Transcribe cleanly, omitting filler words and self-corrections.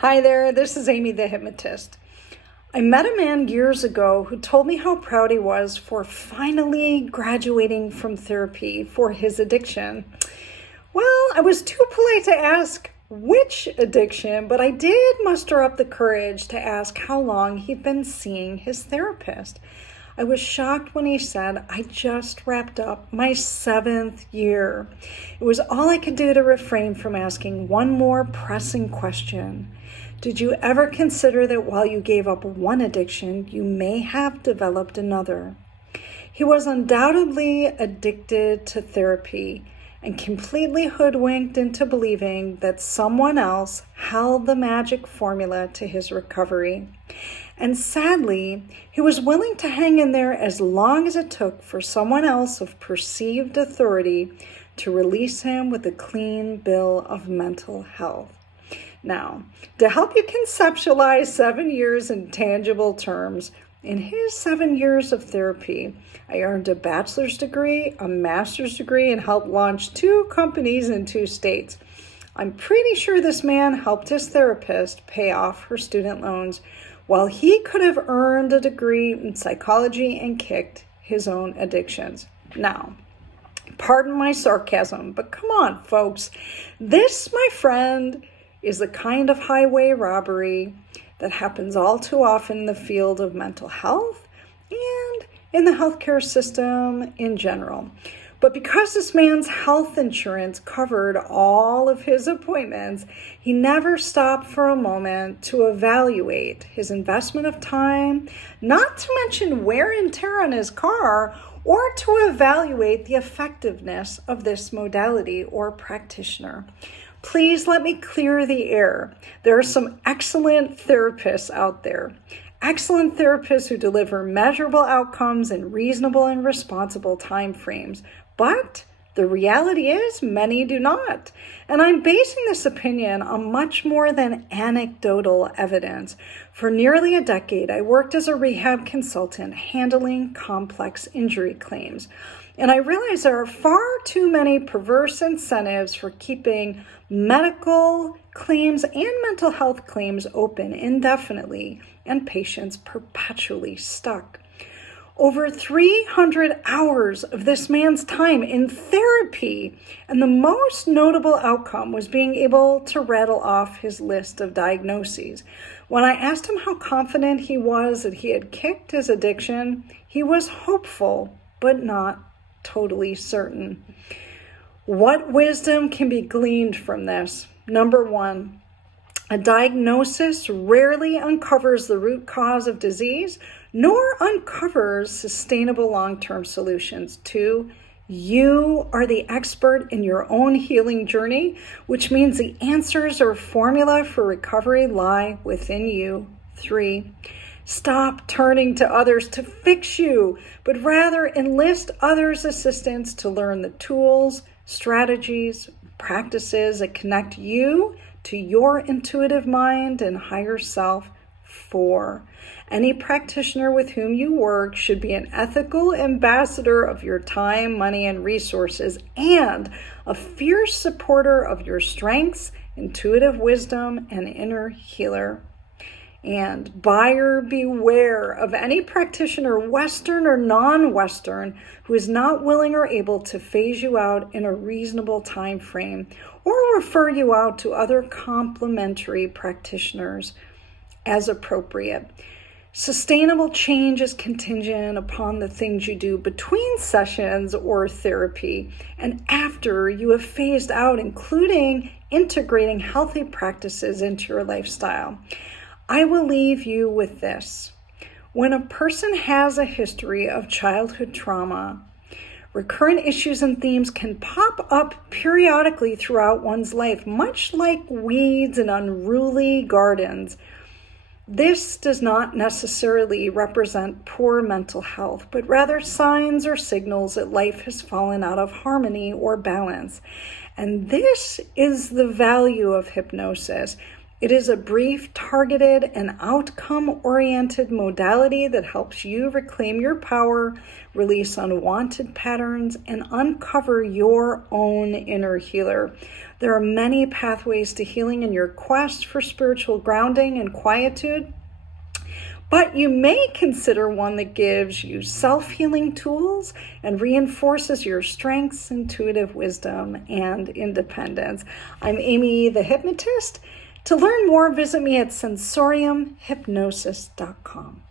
Hi there, this is Amy the Hypnotist. I met a man years ago who told me how proud he was for finally graduating from therapy for his addiction. Well, I was too polite to ask which addiction, but I did muster up the courage to ask how long he'd been seeing his therapist. I was shocked when he said, I just wrapped up my 7th year. It was all I could do to refrain from asking one more pressing question. Did you ever consider that while you gave up one addiction, you may have developed another? He was undoubtedly addicted to therapy and completely hoodwinked into believing that someone else held the magic formula to his recovery. And sadly, he was willing to hang in there as long as it took for someone else of perceived authority to release him with a clean bill of mental health. Now, to help you conceptualize 7 years in tangible terms, in his 7 years of therapy, I earned a bachelor's degree, a master's degree, and helped launch 2 companies in 2 states. I'm pretty sure this man helped his therapist pay off her student loans while he could have earned a degree in psychology and kicked his own addictions. Now, pardon my sarcasm, but come on, folks. This, my friend, is the kind of highway robbery that happens all too often in the field of mental health and in the healthcare system in general. But because this man's health insurance covered all of his appointments, he never stopped for a moment to evaluate his investment of time, not to mention wear and tear on his car, or to evaluate the effectiveness of this modality or practitioner. Please let me clear the air. There are some excellent therapists out there. Excellent therapists who deliver measurable outcomes in reasonable and responsible time frames. But the reality is many do not. And I'm basing this opinion on much more than anecdotal evidence. For nearly a decade, I worked as a rehab consultant handling complex injury claims. And I realize there are far too many perverse incentives for keeping medical claims and mental health claims open indefinitely and patients perpetually stuck. Over 300 hours of this man's time in therapy, and the most notable outcome was being able to rattle off his list of diagnoses. When I asked him how confident he was that he had kicked his addiction, he was hopeful, but not totally certain. What wisdom can be gleaned from this? Number 1, a diagnosis rarely uncovers the root cause of disease, nor uncovers sustainable long-term solutions. 2, you are the expert in your own healing journey, which means the answers or formula for recovery lie within you. 3, stop turning to others to fix you, but rather enlist others' assistance to learn the tools, strategies, practices that connect you to your intuitive mind and higher self. 4, any practitioner with whom you work should be an ethical ambassador of your time, money, and resources, and a fierce supporter of your strengths, intuitive wisdom, and inner healer. And buyer beware of any practitioner, Western or non-Western, who is not willing or able to phase you out in a reasonable time frame or refer you out to other complementary practitioners as appropriate. Sustainable change is contingent upon the things you do between sessions or therapy and after you have phased out, including integrating healthy practices into your lifestyle. I will leave you with this. When a person has a history of childhood trauma, recurrent issues and themes can pop up periodically throughout one's life, much like weeds in unruly gardens. This does not necessarily represent poor mental health, but rather signs or signals that life has fallen out of harmony or balance. And this is the value of hypnosis. It is a brief, targeted, and outcome-oriented modality that helps you reclaim your power, release unwanted patterns, and uncover your own inner healer. There are many pathways to healing in your quest for spiritual grounding and quietude, but you may consider one that gives you self-healing tools and reinforces your strengths, intuitive wisdom, and independence. I'm Amy the Hypnotist. To learn more, visit me at sensoriumhypnosis.com.